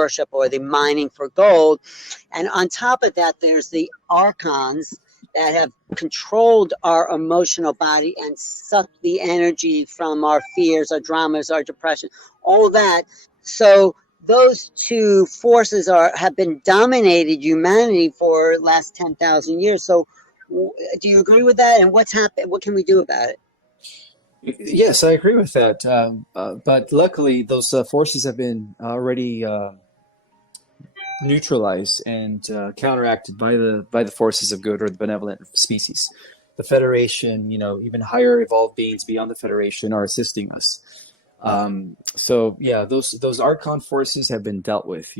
worship, or the mining for gold. And on top of that, there's the archons that have controlled our emotional body and sucked the energy from our fears, our dramas, our depression, all that. So those two forces have been dominated humanity for the last 10,000 years. So do you agree with that? And what's happened? What can we do about it? Yes, I agree with that. But luckily, those forces have been already neutralized and counteracted by the forces of good or the benevolent species. The Federation, even higher evolved beings beyond the Federation are assisting us. So yeah, those Archon forces have been dealt with.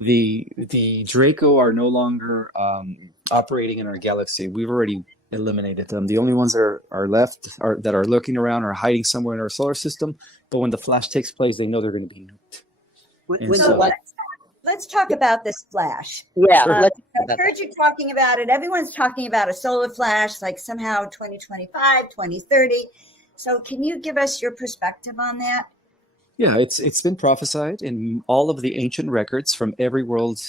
The Draco are no longer operating in our galaxy. We've already eliminated them. The only ones that are left that are looking around are hiding somewhere in our solar system. But when the flash takes place, they know they're going to be nuked. Let's talk about this flash. Yeah, Sure. I've heard you talking about it. Everyone's talking about a solar flash, like somehow 2025, 2030. So can you give us your perspective on that? Yeah, it's been prophesied in all of the ancient records from every world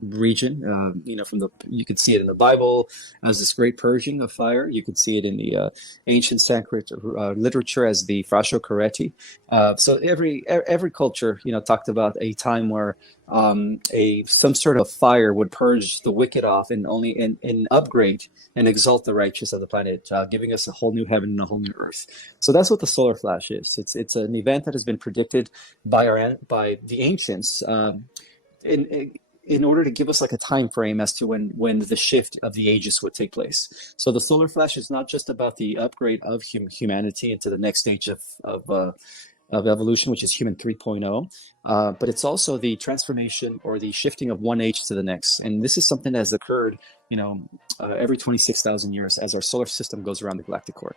region. You could see it in the Bible as this great purging of fire. You could see it in the ancient Sanskrit literature as the Frasho Kareti. So every culture, talked about a time where some sort of fire would purge the wicked off and only upgrade and exalt the righteous of the planet, giving us a whole new heaven and a whole new earth. So that's what the solar flash is. It's an event that has been predicted by the ancients. In order to give us like a time frame as to when the shift of the ages would take place. So the solar flash is not just about the upgrade of humanity into the next stage of evolution, which is human 3.0, but it's also the transformation or the shifting of one age to the next. And this is something that has occurred, every 26,000 years as our solar system goes around the galactic core.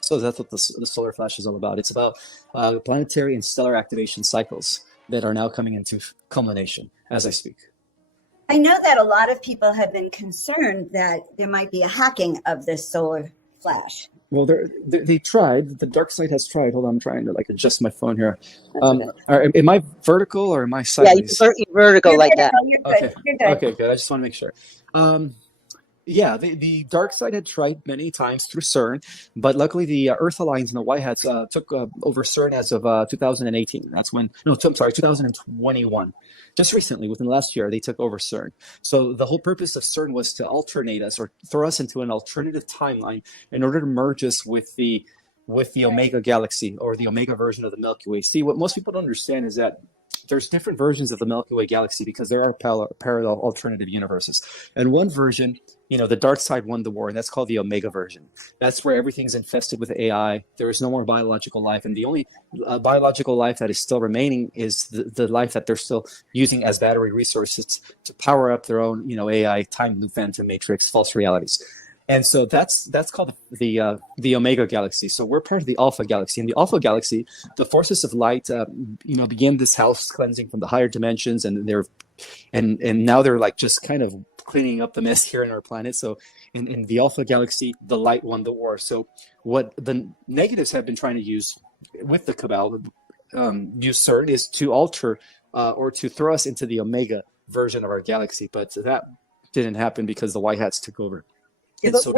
So that's what the solar flash is all about. It's about planetary and stellar activation cycles that are now coming into culmination as I speak. I know that a lot of people have been concerned that there might be a hacking of this solar flash. Well, they tried. The dark side has tried. Hold on, I'm trying to adjust my phone here. Am I vertical or am I sideways? Yeah, you're vertical. You're like that. You're good. Okay. You're good. Okay, good. I just want to make sure. Yeah, the dark side had tried many times through CERN, but luckily the Earth Alliance and the White Hats took over CERN as of 2018. That's when, no, I'm sorry, 2021. Just recently, within the last year, they took over CERN. So the whole purpose of CERN was to alternate us or throw us into an alternative timeline in order to merge us with the Omega Galaxy or the Omega version of the Milky Way. See, what most people don't understand is that there's different versions of the Milky Way galaxy because there are parallel alternative universes. And one version, the dark side won the war, and that's called the Omega version. That's where everything's infested with AI. There is no more biological life, and the only biological life that is still remaining is the life that they're still using as battery resources to power up their own, AI, time loop, phantom matrix, false realities. And so that's called the Omega Galaxy. So we're part of the Alpha Galaxy. In the Alpha Galaxy, the forces of light, began this house cleansing from the higher dimensions, and now they're like just kind of cleaning up the mess here in our planet. So in the Alpha Galaxy, the light won the war. So what the negatives have been trying to use with the Cabal, use CERN, is to alter or to throw us into the Omega version of our galaxy. But that didn't happen because the White Hats took over. So,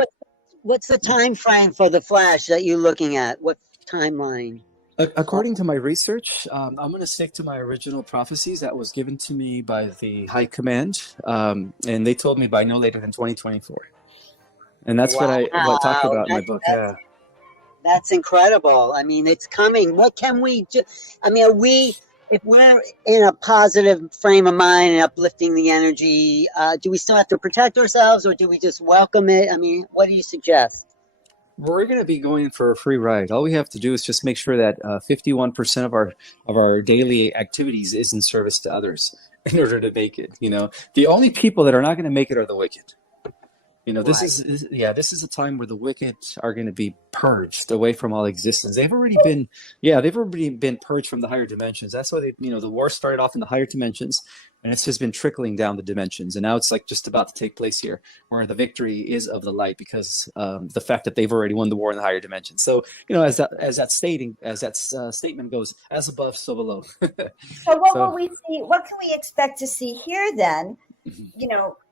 what's the time frame for the flash that you're looking at? What timeline? According to my research, I'm going to stick to my original prophecies that was given to me by the High Command, and they told me by no later than 2024. And that's what I talked about in my book. That's incredible. I mean, it's coming. What can we do? I mean, if we're in a positive frame of mind and uplifting the energy, do we still have to protect ourselves, or do we just welcome it? I mean, what do you suggest? We're going to be going for a free ride. All we have to do is just make sure that 51% of our daily activities is in service to others in order to make it. The only people that are not going to make it are the wicked. This Right. this is a time where the wicked are going to be purged away from all existence. They've already been purged from the higher dimensions. That's why the war started off in the higher dimensions, and it's just been trickling down the dimensions. And now it's like just about to take place here, where the victory is of the light because the fact that they've already won the war in the higher dimensions. So as that statement goes, as above, so below. So what So. will we see? What can we expect to see here then?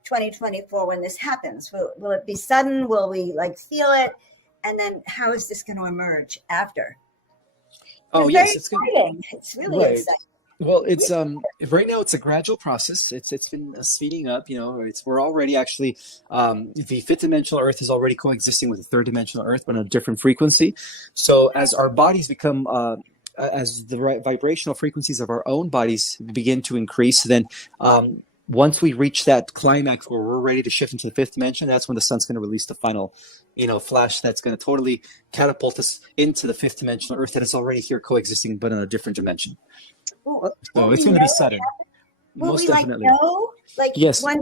2024 when this happens, will it be sudden? Will we feel it? And then how is this going to emerge after? Oh It's yes, very it's going. exciting. It's really Right. exciting. Well, it's right now it's a gradual process. It's been speeding up. We're already actually the fifth dimensional Earth is already coexisting with the third dimensional Earth, but on a different frequency. So as our bodies become as the vibrational frequencies of our own bodies begin to increase, then once we reach that climax where we're ready to shift into the fifth dimension, that's when the sun's going to release the final, flash that's going to totally catapult us into the fifth dimensional Earth that is already here coexisting, but in a different dimension. Will So we it's going to be know? sudden, Will most we definitely. know? Yes, I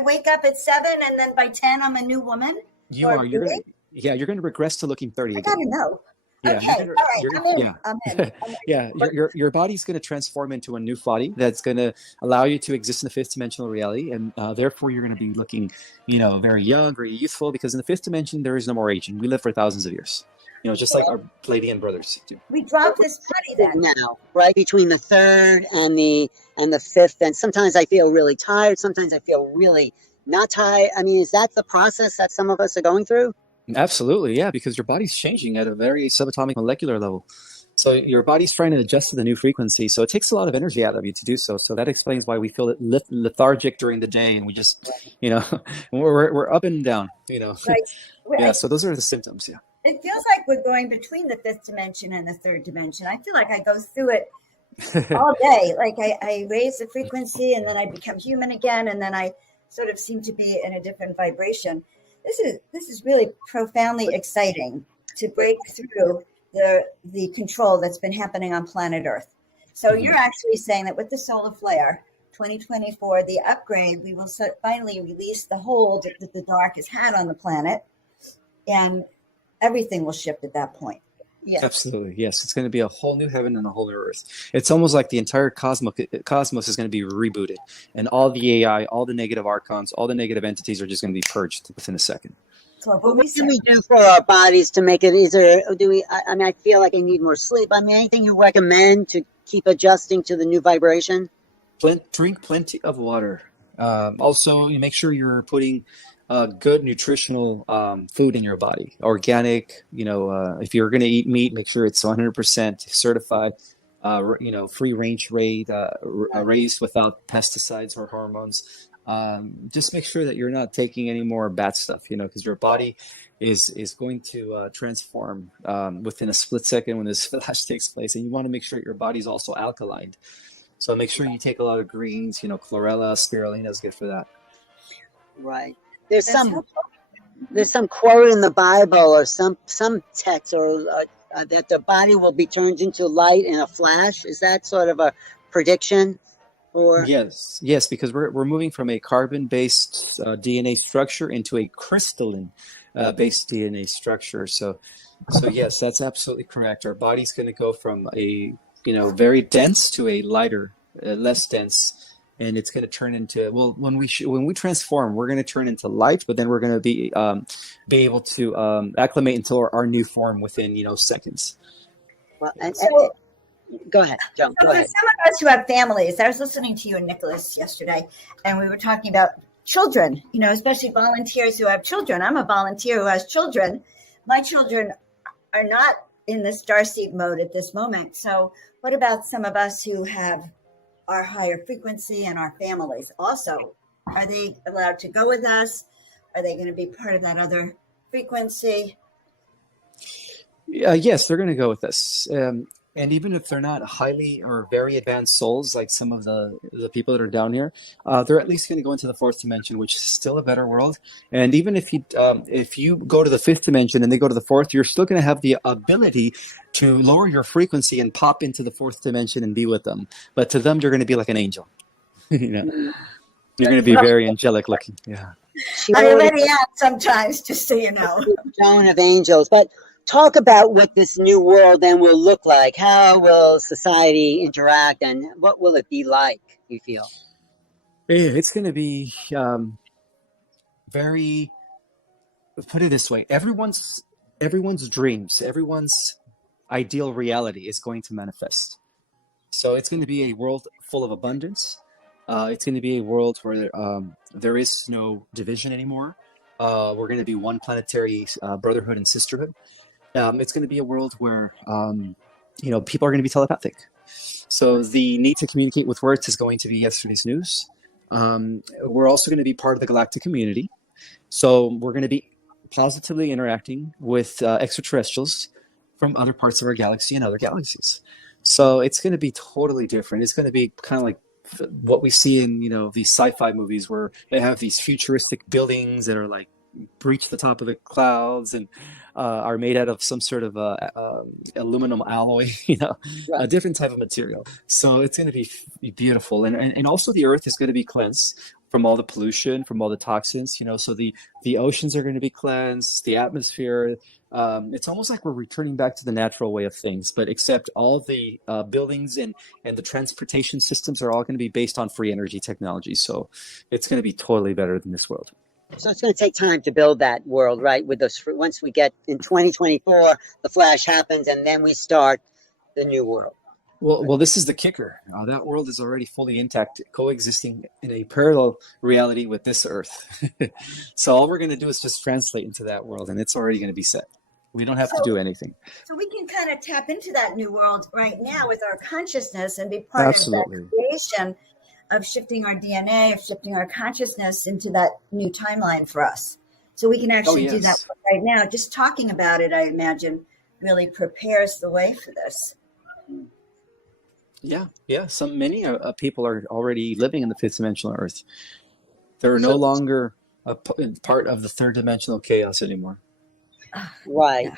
wake up at 7 and then by 10 I'm a new woman? you Or are. do they? You're going to regress to looking 30 I again. gotta know. Yeah, Okay, all right. you're I'm in. yeah. I'm in. Yeah, your body's going to transform into a new body that's going to allow you to exist in the fifth dimensional reality, and therefore you're going to be looking, very young, very youthful, because in the fifth dimension there is no more aging. We live for thousands of years, just like our Pleiadian brothers do. We drop this body then. Now, right between the third and the fifth, and sometimes I feel really tired. Sometimes I feel really not tired. I mean, is that the process that some of us are going through? Absolutely, yeah, because your body's changing at a very subatomic molecular level. So your body's trying to adjust to the new frequency. So it takes a lot of energy out of you to do so. So that explains why we feel lethargic during the day, and we just, we're up and down. Right. Yeah. So those are the symptoms. Yeah. It feels like we're going between the fifth dimension and the third dimension. I feel like I go through it all day. Like I raise the frequency and then I become human again, and then I sort of seem to be in a different vibration. This is really profoundly exciting to break through the control that's been happening on planet Earth. So you're actually saying that with the solar flare, 2024, the upgrade, we will finally release the hold that the dark has had on the planet, and everything will shift at that point. Yeah. Absolutely. Yes. It's going to be a whole new heaven and a whole new earth. It's almost like the entire cosmos is going to be rebooted, and all the AI, all the negative archons, all the negative entities are just going to be purged within a second. So What can we do for our bodies to make it easier? I mean, I feel like I need more sleep. I mean, anything you recommend to keep adjusting to the new vibration? Drink plenty of water. Also, you make sure you're putting good nutritional food in your body. Organic, if you're going to eat meat, make sure it's 100% certified, free range raised without pesticides or hormones. Just make sure that you're not taking any more bad stuff, because your body is going to transform within a split second when this flash takes place. And you want to make sure your body's also alkaline. So make sure you take a lot of greens, chlorella, spirulina is good for that. Right. There's That's some quote in the Bible or some text or that the body will be turned into light in a flash. Is that sort of a prediction? Or Yes, because we're moving from a carbon-based DNA structure into a crystalline based DNA structure. So yes, that's absolutely correct. Our body's going to go from a very dense to a lighter, less dense, and it's going to turn into when we transform, we're going to turn into light, but then we're going to be able to acclimate into our new form within seconds. well, and, So, go ahead, Joe. so Go for ahead. some of us who have families, I was listening to you and Nicholas yesterday, and we were talking about children, especially volunteers who have children. I'm a volunteer who has children. My children are not in the starseed mode at this moment. So what about some of us who have our higher frequency and our families also? Are they allowed to go with us? Are they going to be part of that other frequency? Yes, they're going to go with us. And even if they're not highly or very advanced souls, like some of the people that are down here, they're at least going to go into the fourth dimension, which is still a better world. And even if you go to the fifth dimension and they go to the fourth, you're still going to have the ability to lower your frequency and pop into the fourth dimension and be with them. But to them, you're going to be like an angel. You're going to be very angelic looking. Yeah. She I already already am sometimes, just so you know. shown of angels. But talk about what this new world then will look like. How will society interact, and what will it be like, you feel? It's going to be very, put it this way, everyone's dreams, everyone's ideal reality is going to manifest. So it's going to be a world full of abundance. It's going to be a world where there is no division anymore. We're going to be one planetary brotherhood and sisterhood. It's going to be a world where people are going to be telepathic. So the need to communicate with words is going to be yesterday's news. We're also going to be part of the galactic community. So we're going to be positively interacting with extraterrestrials from other parts of our galaxy and other galaxies. So it's going to be totally different. It's going to be kind of like what we see in, these sci-fi movies where they have these futuristic buildings that are like breach the top of the clouds and are made out of some sort of aluminum alloy, a different type of material. So it's going to be beautiful. And also the earth is going to be cleansed from all the pollution, from all the toxins, so the oceans are going to be cleansed, the atmosphere. It's almost like we're returning back to the natural way of things, but except all the buildings and the transportation systems are all going to be based on free energy technology. So it's going to be totally better than this world. So it's going to take time to build that world, right? With those, once we get in 2024, the flash happens, and then we start the new world. Well, this is the kicker. That world is already fully intact, coexisting in a parallel reality with this Earth. So all we're going to do is just translate into that world, and it's already going to be set. We don't have to do anything. So we can kind of tap into that new world right now with our consciousness and be part Absolutely. of that creation of shifting our DNA, of shifting our consciousness into that new timeline for us. So we can actually do that right now. Just talking about it, I imagine, really prepares the way for this. Yeah. Many people are already living in the fifth dimensional Earth. They're no longer a part of the third dimensional chaos anymore. Right.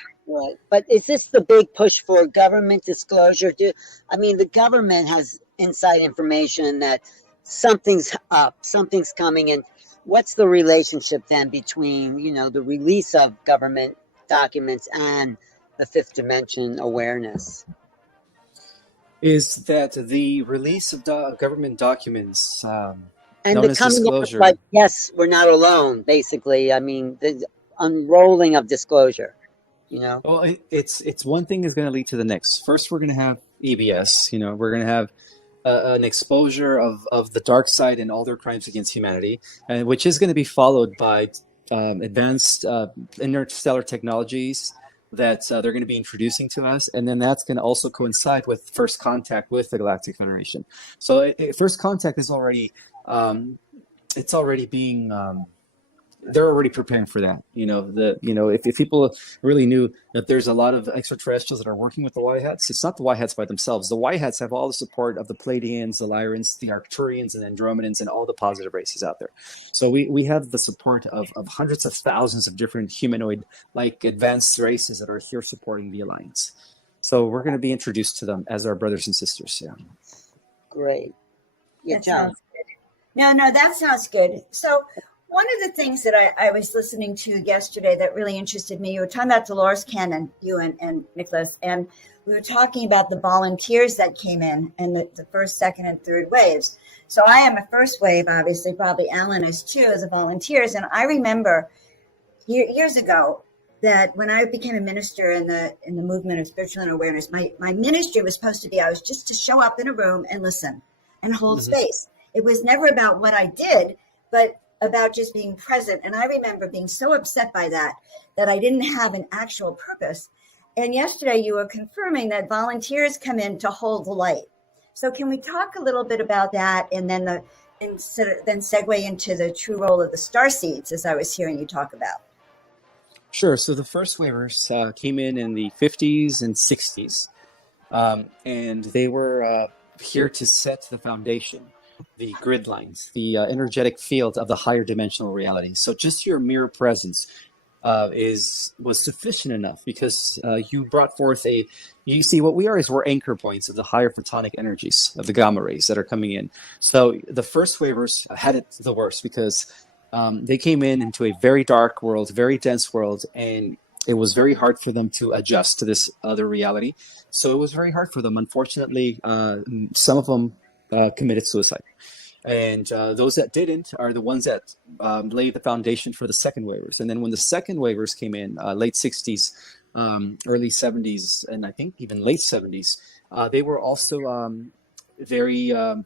But is this the big push for government disclosure? The government has inside information that something's up, something's coming, and what's the relationship then between, the release of government documents and the fifth dimension awareness? Is that the release of government documents and known the as coming disclosure? Up, like, yes, we're not alone, basically. The unrolling of disclosure, Well, it's one thing is going to lead to the next. First, we're going to have EBS. We're going to have an exposure of the dark side and all their crimes against humanity, and which is going to be followed by advanced interstellar technologies that they're going to be introducing to us, and then that's going to also coincide with first contact with the Galactic Federation. So first contact is already it's already being they're already preparing for that. If people really knew that there's a lot of extraterrestrials that are working with the White Hats, it's not the White Hats by themselves. The White Hats have all the support of the Pleiadians, the Lyrans, the Arcturians, and Andromedans, and all the positive races out there. So we have the support of hundreds of thousands of different humanoid, like advanced races that are here supporting the Alliance. So we're going to be introduced to them as our brothers and sisters. Yeah. Great. Yeah, That John. sounds good. No, that sounds good. So one of the things that I was listening to yesterday that really interested me, you were talking about Dolores Cannon, you and Nicholas, and we were talking about the volunteers that came in and the first, second, and third waves. So I am a first wave, obviously, probably Alan is too, as a volunteers. And I remember years ago that when I became a minister in the movement of spiritual inner awareness, my ministry was supposed to be, I was just to show up in a room and listen and hold space. It was never about what I did, but about just being present. And I remember being so upset by that I didn't have an actual purpose. And yesterday you were confirming that volunteers come in to hold the light. So can we talk a little bit about that, and then then segue into the true role of the starseeds, as I was hearing you talk about? Sure. So the first waivers came in the 50s and 60s, and they were here to set the foundation, the grid lines, the energetic field of the higher dimensional reality. So just your mere presence was sufficient enough, because you brought forth you see what we are is we're anchor points of the higher photonic energies of the gamma rays that are coming in. So the first waivers had it the worst, because They came into a very dark world, very dense world, and it was very hard for them to adjust to this other reality. So it was very hard for them. Unfortunately, some of them committed suicide. And those that didn't are the ones that laid the foundation for the second waivers. And then when the second waivers came in, late 60s, early 70s, and I think even late 70s, they were also very, I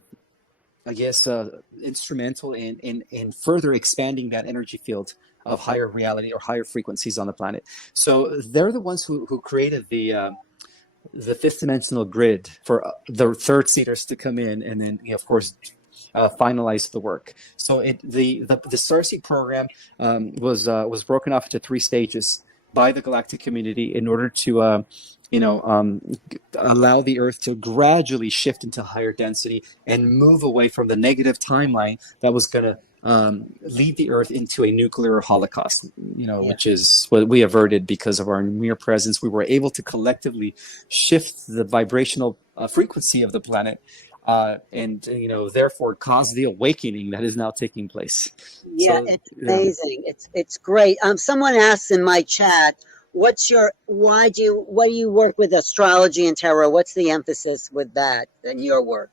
guess, instrumental in further expanding that energy field of higher reality or higher frequencies on the planet. So they're the ones who created the fifth dimensional grid for the third seaters to come in, and then, of course, finalize the work. So the Starseed program was broken off into 3 stages by the galactic community in order to allow the Earth to gradually shift into higher density and move away from the negative timeline that was going to lead the Earth into a nuclear holocaust, which is what we averted because of our mere presence. We were able to collectively shift the vibrational frequency of the planet, and therefore cause the awakening that is now taking place. Yeah, so, it's amazing. It's great. Someone asked in my chat, why do you work with astrology and tarot? What's the emphasis with that in your work?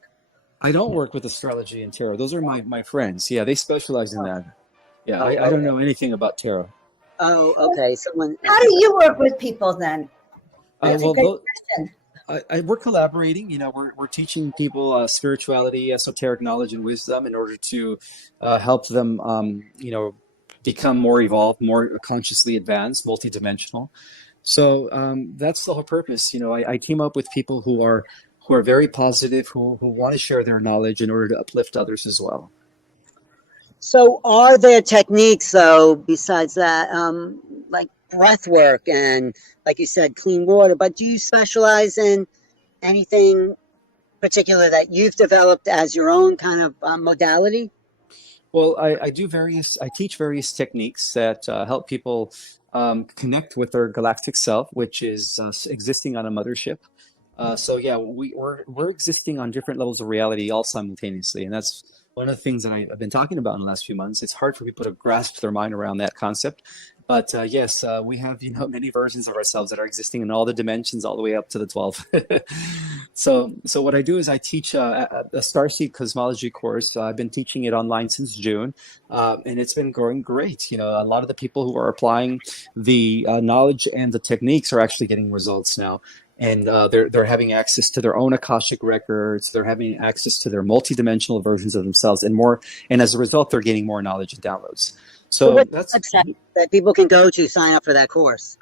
I don't work with astrology and tarot. Those are my friends. Yeah, they specialize in that. Yeah, I don't know anything about tarot. Oh, okay. How do you work with people then? That's a great question. We're collaborating. We're teaching people spirituality, esoteric knowledge, and wisdom in order to help them, become more evolved, more consciously advanced, multidimensional. So that's the whole purpose. I team up with people who are very positive, who want to share their knowledge in order to uplift others as well. So are there techniques, though, besides that, like breath work and, like you said, clean water, but do you specialize in anything particular that you've developed as your own kind of modality? Well, I teach various techniques that help people connect with their galactic self, which is existing on a mothership. So yeah, we're existing on different levels of reality all simultaneously, and that's one of the things that I've been talking about in the last few months. It's hard for people to grasp their mind around that concept, but yes, we have many versions of ourselves that are existing in all the dimensions, all the way up to the 12. So what I do is I teach a Starseed cosmology course. I've been teaching it online since June, and it's been going great. A lot of the people who are applying the knowledge and the techniques are actually getting results now. And they're having access to their own Akashic records. They're having access to their multidimensional versions of themselves and more. And as a result, they're getting more knowledge and downloads. So that's website that people can go to sign up for that course.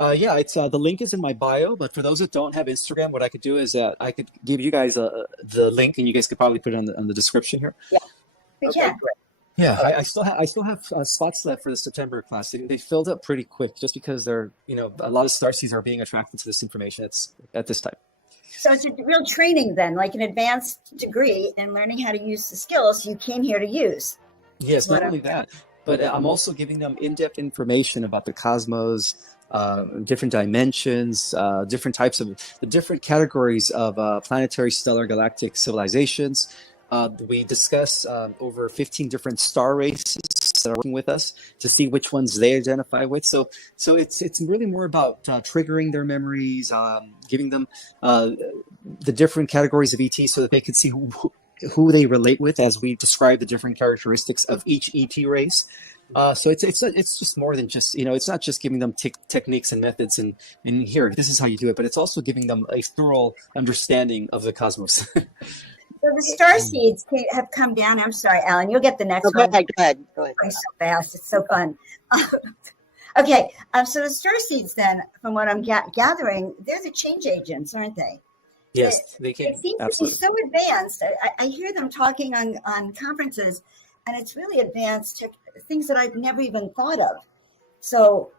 Yeah, it's the link is in my bio. But for those that don't have Instagram, what I could do is I could give you guys the link, and you guys could probably put it on the description here. Yeah, okay, great. Yeah, I still have spots left for the September class. They filled up pretty quick, just because they're a lot of starseeds are being attracted to this information at this time. So it's a real training then, like an advanced degree in learning how to use the skills you came here to use. Yes, not only that, but I'm also giving them in-depth information about the cosmos, different dimensions, different types of the different categories of planetary, stellar, galactic civilizations. We discuss over 15 different star races that are working with us to see which ones they identify with. So it's really more about triggering their memories, giving them the different categories of ET so that they can see who they relate with as we describe the different characteristics of each ET race. So it's just more than just, it's not just giving them techniques and methods and here, this is how you do it, but it's also giving them a thorough understanding of the cosmos. So the starseeds have come down. I'm sorry, Alan, you'll get the next one. Go ahead. Going so fast. It's so fun. Okay. So the starseeds then, from what I'm gathering, they're the change agents, aren't they? Yes, they can. They seem to be so advanced. I hear them talking on conferences, and it's really advanced things that I've never even thought of. So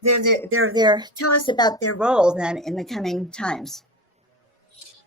they're tell us about their role then in the coming times.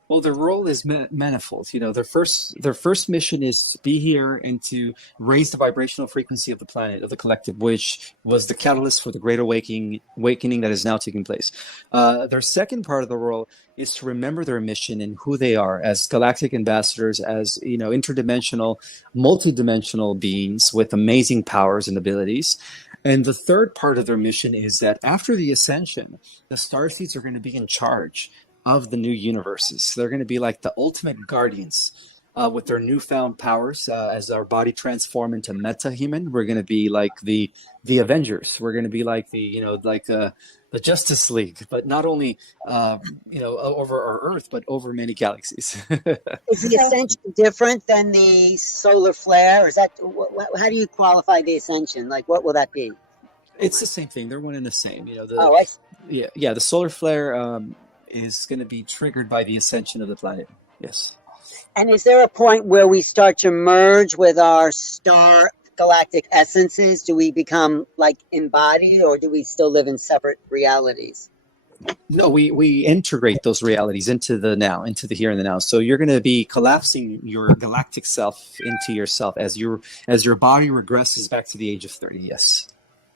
Well, their role is manifold. Their first mission is to be here and to raise the vibrational frequency of the planet, of the collective, which was the catalyst for the great awakening that is now taking place. Their second part of the role is to remember their mission and who they are as galactic ambassadors, as interdimensional, multidimensional beings with amazing powers and abilities. And the third part of their mission is that after the ascension, the starseeds are going to be in charge of the new universes. They're going to be like the ultimate guardians with their newfound powers. As our body transform into meta-human, we're going to be like the Avengers. We're going to be like the Justice League, but not only over our Earth, but over many galaxies. Is the ascension different than the solar flare? Or is that how do you qualify the ascension? Like, what will that be? It's the same thing. They're one and the same. I see. Yeah. The solar flare is going to be triggered by the ascension of the planet. Yes. And is there a point where we start to merge with our star galactic essences? Do we become like embodied, or do we still live in separate realities? No, we integrate those realities into the now, into the here and the now. So you're going to be collapsing your galactic self into yourself as your body regresses back to the age of 30. Yes.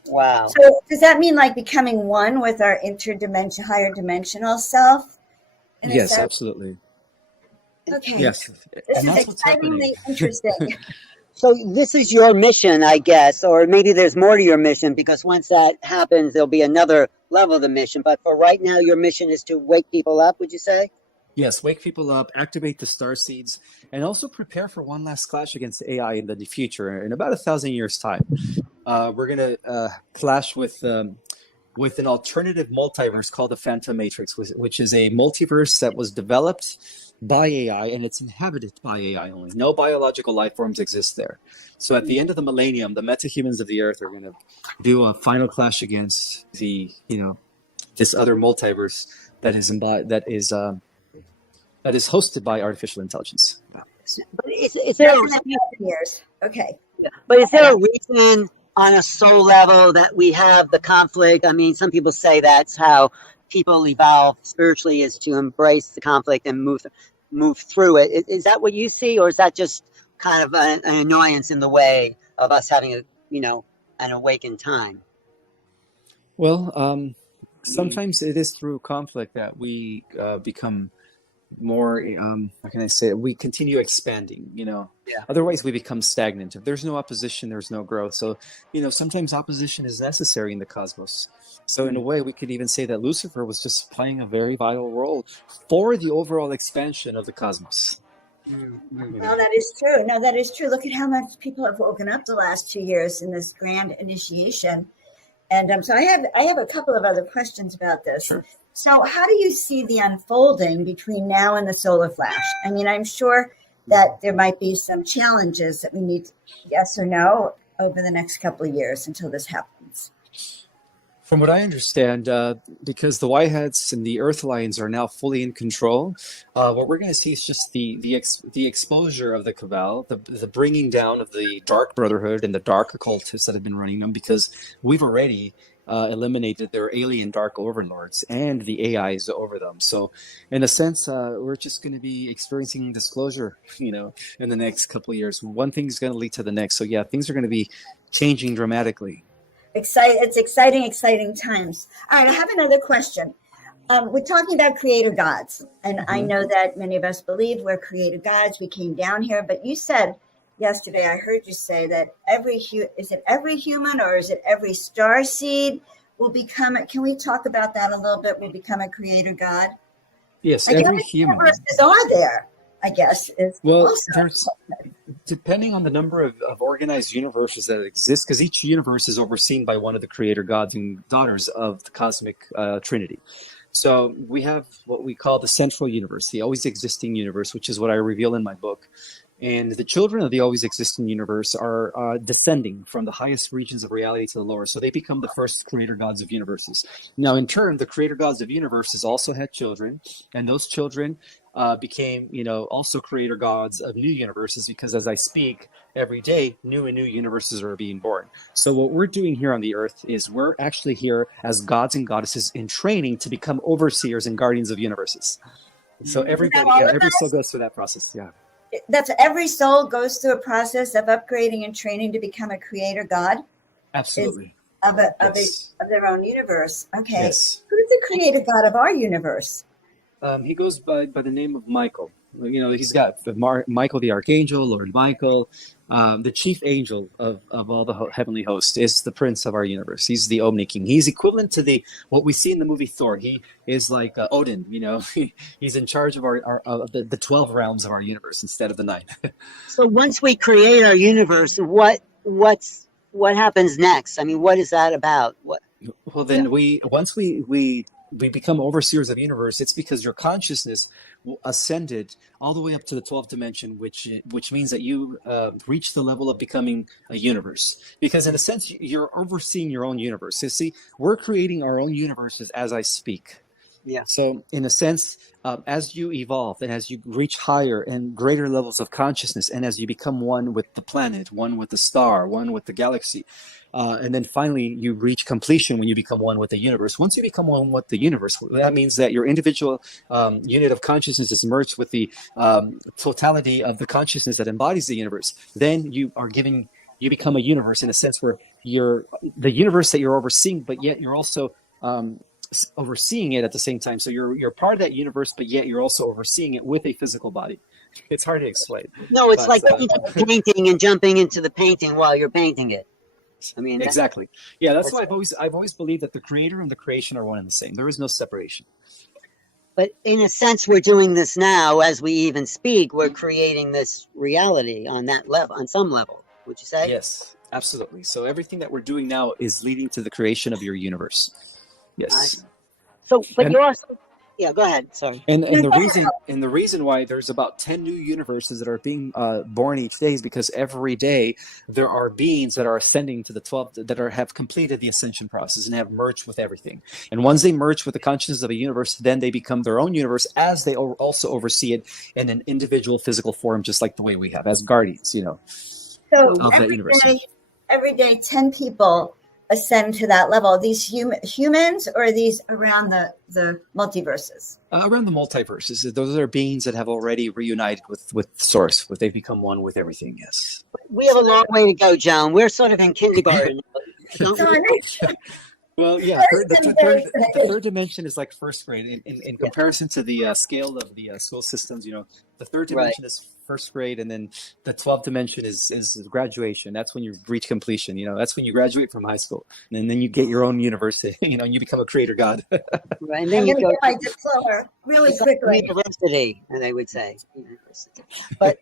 Wow. So does that mean like becoming one with our higher dimensional self? Yes, absolutely. Okay. Yes. This And is that's what's happening. excitingly interesting. So this is your mission, I guess, or maybe there's more to your mission, because once that happens, there'll be another level of the mission. But for right now, your mission is to wake people up, would you say? Yes, wake people up, activate the star seeds, and also prepare for one last clash against AI in the future. In about 1,000 years' time, we're going to clash with an alternative multiverse called the Phantom Matrix, which is a multiverse that was developed by AI, and it's inhabited by AI only. No biological life forms exist there. So at the end of the millennium, the metahumans of the Earth are going to do a final clash against this other multiverse that is hosted by artificial intelligence. But is there Years. Okay. But is there a reason on a soul level that we have the conflict? I mean, some people say that's how people evolve spiritually, is to embrace the conflict and move through it. Is that what you see, or is that just kind of an annoyance in the way of us having an awakened time? Well, sometimes it is through conflict that we become more, how can I say it? We continue expanding, Yeah. Otherwise we become stagnant. If there's no opposition, there's no growth. So, sometimes opposition is necessary in the cosmos. So in a way, we could even say that Lucifer was just playing a very vital role for the overall expansion of the cosmos. No, that is true. No, that is true. Look at how much people have woken up the last 2 years in this grand initiation. And so I have a couple of other questions about this. Sure. So how do you see the unfolding between now and the solar flash? I mean, I'm sure that there might be some challenges that we need, yes or no, over the next couple of years until this happens. From what I understand, because the Whiteheads and the Earth Alliance are now fully in control, what we're going to see is just the exposure of the Cabal, the bringing down of the Dark Brotherhood and the Dark Occultists that have been running them, because we've already eliminated their alien dark overlords and the AIs over them. So in a sense, we're just going to be experiencing disclosure, in the next couple of years. One thing is going to lead to the next. So yeah, things are going to be changing dramatically. It's exciting times. All right, I have another question. We're talking about creator gods, and I know that many of us believe we're creator gods. We came down here, but you said yesterday, I heard you say that is it every human or is it every star seed will become it? Can we talk about that a little bit? Will become a creator god? Yes, every human. Universes are there, I guess. There's, depending on the number of organized universes that exist, because each universe is overseen by one of the creator gods and daughters of the cosmic trinity. So we have what we call the central universe, the always existing universe, which is what I reveal in my book. And the children of the always existing universe are descending from the highest regions of reality to the lower. So they become the first creator gods of universes. Now, in turn, the creator gods of universes also had children, and those children became, also creator gods of new universes, because as I speak every day, new and new universes are being born. So what we're doing here on the earth is we're actually here as gods and goddesses in training to become overseers and guardians of universes. So everybody, all yeah, of every soul us? goes through that process. Yeah, That's every soul goes through a process of upgrading and training to become a creator God is absolutely. Yes, of their own universe. Okay. yes. Who's the creator God of our universe? He goes by the name of Michael. You know, he's got Michael the Archangel, Lord Michael, the chief angel of all the heavenly hosts is the prince of our universe. He's the Omni King. He's equivalent to the what we see in the movie Thor. He is like Odin. You know, he's in charge of our of the 12 realms of our universe instead of the 9. So once we create our universe, what happens next? I mean, what is that about? What? Well, then once we become overseers of the universe, it's because your consciousness ascended all the way up to the 12th dimension, which means that you reach the level of becoming a universe. Because in a sense, you're overseeing your own universe. You see, we're creating our own universes as I speak. Yeah. So, in a sense, as you evolve and as you reach higher and greater levels of consciousness, and as you become one with the planet, one with the star, one with the galaxy, and then finally you reach completion when you become one with the universe. Once you become one with the universe, that means that your individual unit of consciousness is merged with the totality of the consciousness that embodies the universe. Then you become a universe in a sense where you're the universe that you're overseeing, but yet you're also overseeing it at the same time. So you're part of that universe, but yet you're also overseeing it with a physical body. It's hard to explain. No, it's But, like painting and jumping into the painting while you're painting it. I mean, exactly. Yeah, that's why I've always believed that the creator and the creation are one and the same. There is no separation. but in a sense, we're doing this now as we even speak. We're creating this reality on that level, on some level. Would you say? Yes, absolutely. So everything that we're doing now is leading to the creation of your universe. Yes. So, but And- you're also, yeah. Go ahead. Sorry. And the reason why there's about 10 new universes that are being born each day is because every day there are beings that are ascending to the 12 that have completed the ascension process and have merged with everything. And once they merge with the consciousness of a universe, then they become their own universe as they also oversee it in an individual physical form, just like the way we have as guardians, you know, So of that universe. every day, 10 people ascend to that level. These humans, or are these around the multiverses? Around the multiverses, those are beings that have already reunited with Source, but they've become one with everything. Yes. We have a long way to go, Joan. We're sort of in kindergarten. Don't So we? Well, yeah, the third dimension is like first grade in comparison to the scale of the school systems. You know, the third dimension is first grade, and then the 12th dimension is graduation. That's when you reach completion. You know, that's when you graduate from high school, and then you get your own university. You know, and you become a creator god. Right, and I'm then going you to go get my diploma really quickly. university, and they would say university. But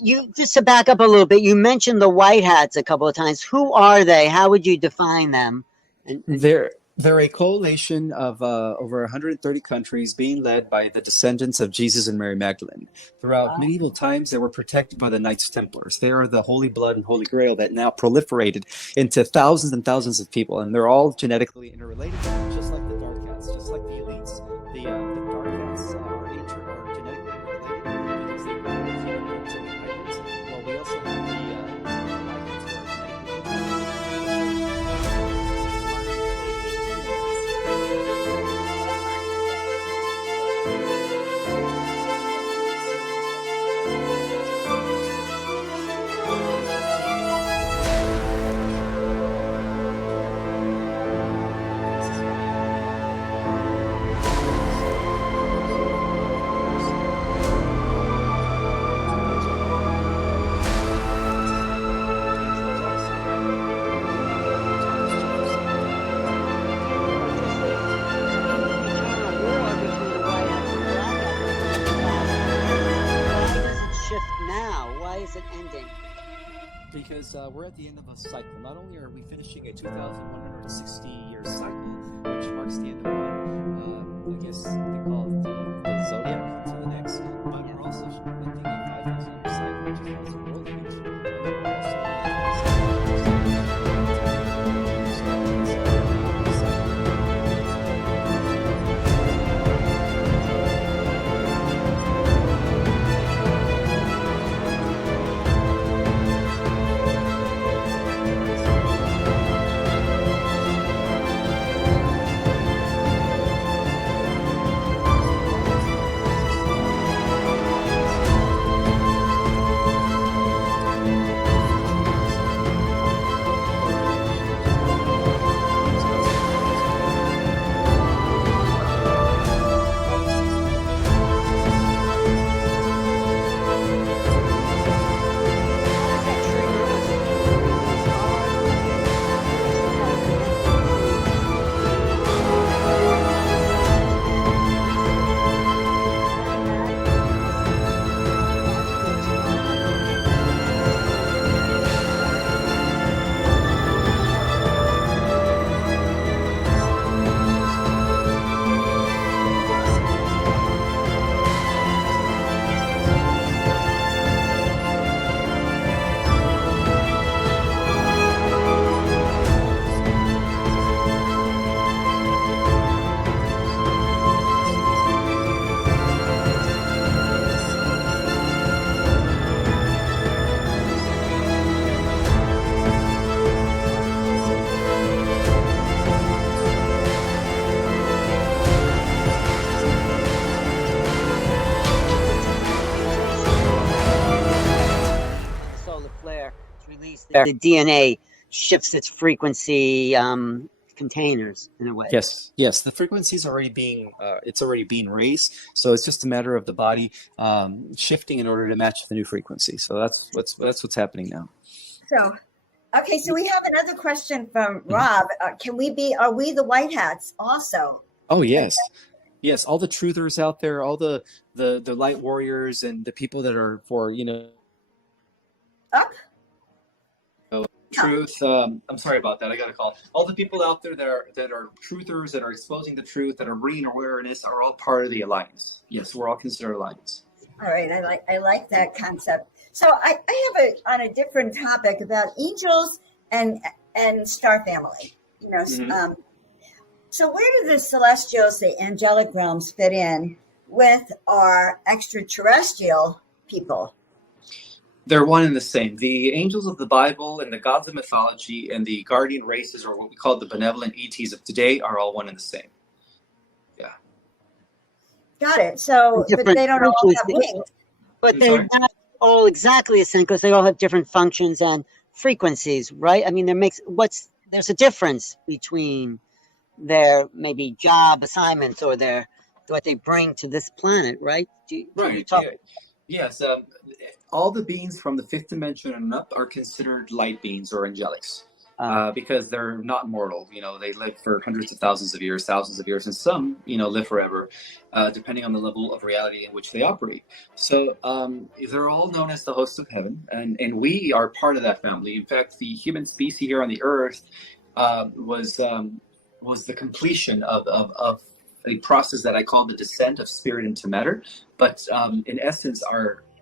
you just to back up a little bit, you mentioned the white hats a couple of times. Who are they? How would you define them? And They're a coalition of over 130 countries being led by the descendants of Jesus and Mary Magdalene. Throughout medieval times, they were protected by the Knights Templars. They are the holy blood and holy grail that now proliferated into thousands and thousands of people, and they're all genetically interrelated, just like the dark hats, just like the elites. The dark hats are genetically interrelated because they come from humans and hybrids. Well, we also have the white hats who are genetically why is it ending? Because we're at the end of a cycle. Not only are we finishing a 2,160-year cycle, which marks the end of one, I guess we can call it the zodiac to the next, but we're also ending a 5,000-year cycle, which is also world history. And we're also the DNA shifts its frequency containers in a way. Yes. The frequency is already being raised, so it's just a matter of the body shifting in order to match the new frequency. So that's what's happening now. So, okay, so we have another question from Rob. Are we the white hats also? Oh, yes. Yes, all the truthers out there, all the light warriors and the people that are for, Up? truth. I'm sorry about that. I got a call. All the people out there that are truthers, that are exposing the truth, that are bringing awareness, are all part of the alliance. Yes, we're all considered alliance. All right, I like that concept. So I have on a different topic about angels and star family. So where do the celestials, the angelic realms, fit in with our extraterrestrial people? They're one and the same. The angels of the Bible and the gods of mythology and the guardian races, or what we call the benevolent ETs of today, are all one and the same. Yeah. Got it. So, but they don't all have wings. But they're not all exactly the same because they all have different functions and frequencies, right? I mean, there's a difference between their maybe job assignments or what they bring to this planet, right? Yes. All the beings from the fifth dimension and up are considered light beings or angelics because they're not mortal. They live for hundreds of thousands of years, and some, live forever, depending on the level of reality in which they operate. So they're all known as the hosts of heaven, and we are part of that family. In fact, the human species here on the earth was the completion of a process that I call the descent of spirit into matter. But in essence,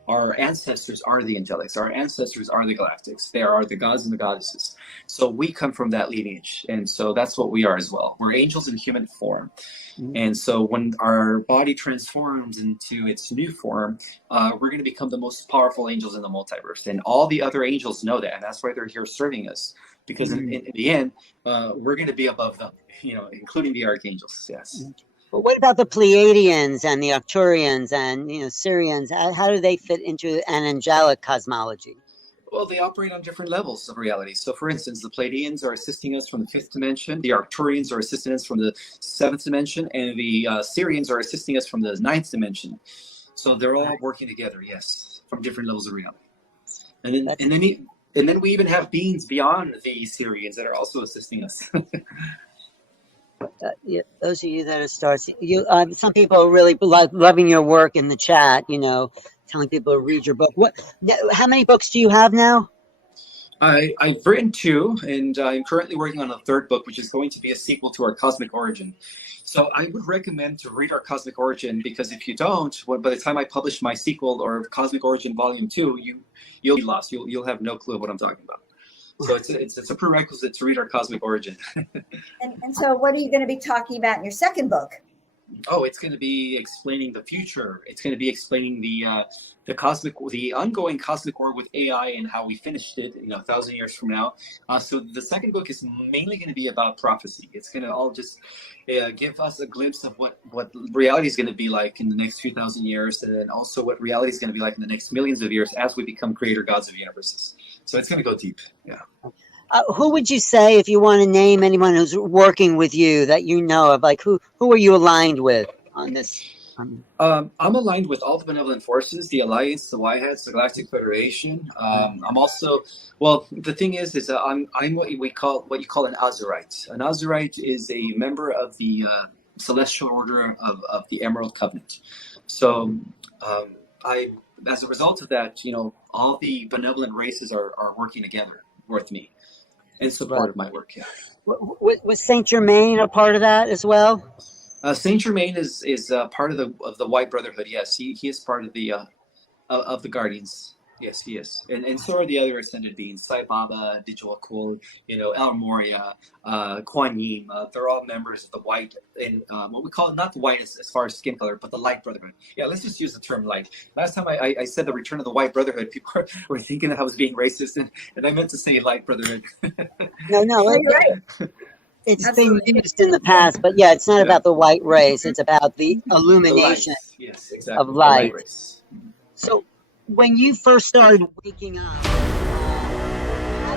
our ancestors are the angelics. Our ancestors are the galactics. They are the gods and the goddesses. So we come from that lineage. And so that's what we are as well. We're angels in human form. Mm-hmm. And so when our body transforms into its new form, we're going to become the most powerful angels in the multiverse. And all the other angels know that. And that's why they're here serving us. Because in the end, we're going to be above them, including the archangels. Yes. But what about the Pleiadians and the Arcturians and Syrians? How do they fit into an angelic cosmology? Well, they operate on different levels of reality. So, for instance, the Pleiadians are assisting us from the fifth dimension. The Arcturians are assisting us from the seventh dimension, and the Syrians are assisting us from the ninth dimension. So they're all working together, yes, from different levels of reality. And then we even have beings beyond the Syrians that are also assisting us. Those of you that are stars, some people are really loving your work in the chat. Telling people to read your book. How many books do you have now? I've written 2, and I'm currently working on a 3rd book, which is going to be a sequel to our Cosmic Origin. So I would recommend to read our Cosmic Origin, because if you don't, by the time I publish my sequel or Cosmic Origin Volume 2, you'll be lost. You'll have no clue of what I'm talking about. So it's a prerequisite to read our Cosmic Origin. and so what are you going to be talking about in your 2nd book? Oh, it's going to be explaining the future. It's going to be explaining the ongoing cosmic war with AI and how we finished it, 1,000 years from now. So the 2nd book is mainly going to be about prophecy. It's going to all just give us a glimpse of what reality is going to be like in the next few thousand years, and then also what reality is going to be like in the next millions of years as we become creator gods of universes. So it's going to go deep. Yeah. Who would you say, if you want to name anyone who's working with you that you know of, like who are you aligned with on this? I'm aligned with all the benevolent forces, the Alliance, the White Hats, the Galactic Federation. I'm also, the thing is I'm what you call an Azurite. An Azurite is a member of the Celestial Order of the Emerald Covenant. So as a result of that, all the benevolent races are working together with me in support of my work. Yeah. Was Saint Germain a part of that as well? Saint Germain is part of the White Brotherhood. Yes, he is part of the Guardians. Yes, he is, and so are the other ascended beings: Sai Baba, Digital, El Moria, Kuan Yin. They're all members of the White, and what we call not the White as far as skin color, but the Light Brotherhood. Yeah, let's just use the term light. Last time I said the return of the White Brotherhood, people were thinking that I was being racist, and I meant to say Light Brotherhood. No, you're right. It's been used in the past, but yeah, it's not about the white race. It's about the illumination of light. So when you first started waking up, how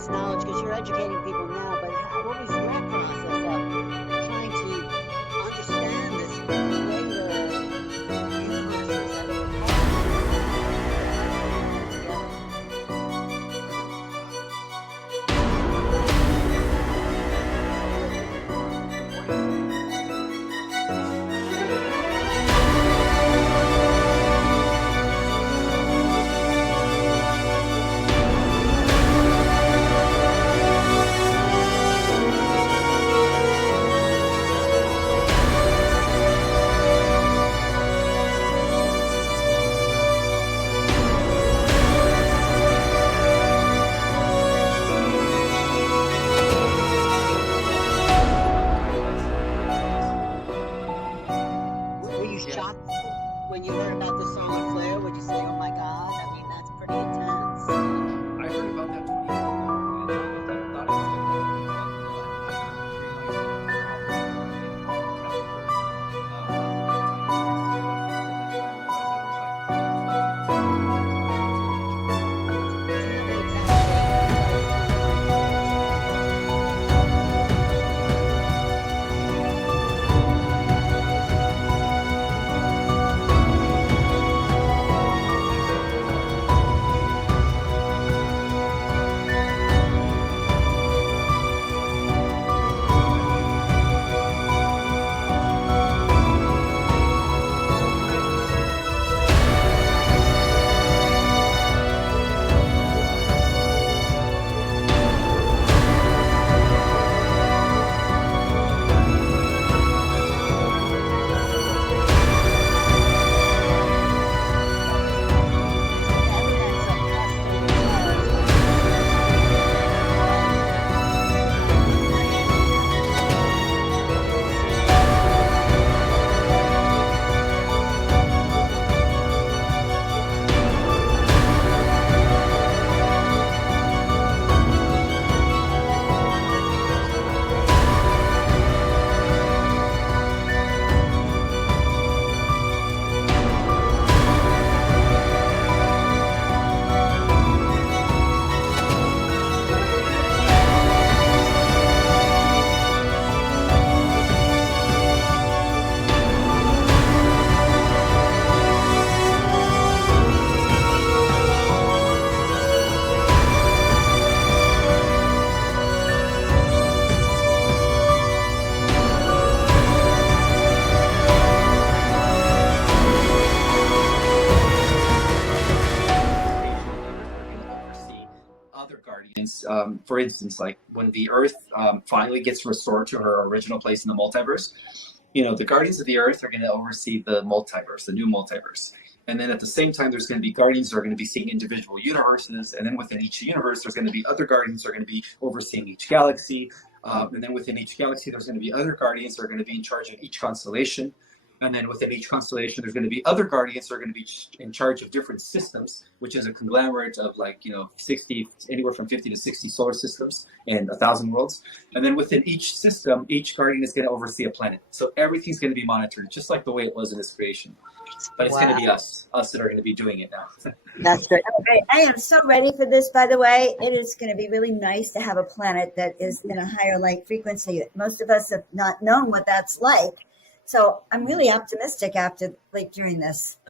this knowledge, because you're educating people now, but what was your process of trying to understand this greater universes that were Were you shocked when you heard about the solar flare? Would you say, "Oh my God"? I mean, that's pretty intense. I heard about that 20 years ago, and I thought it was other guardians. For instance, like when the Earth finally gets restored to her original place in the multiverse, the guardians of the Earth are going to oversee the multiverse, the new multiverse. And then at the same time, there's going to be guardians that are going to be seeing individual universes. And then within each universe, there's going to be other guardians that are going to be overseeing each galaxy. And then within each galaxy, there's going to be other guardians that are going to be in charge of each constellation. And then within each constellation, there's going to be other guardians that are going to be in charge of different systems, which is a conglomerate of 60, anywhere from 50 to 60 solar systems and 1,000 worlds. And then within each system, each guardian is going to oversee a planet. So everything's going to be monitored, just like the way it was in this creation. But it's going to be us that are going to be doing it now. That's great. Okay, I am so ready for this, by the way. It is going to be really nice to have a planet that is in a higher light frequency. Most of us have not known what that's like. So I'm really optimistic during this.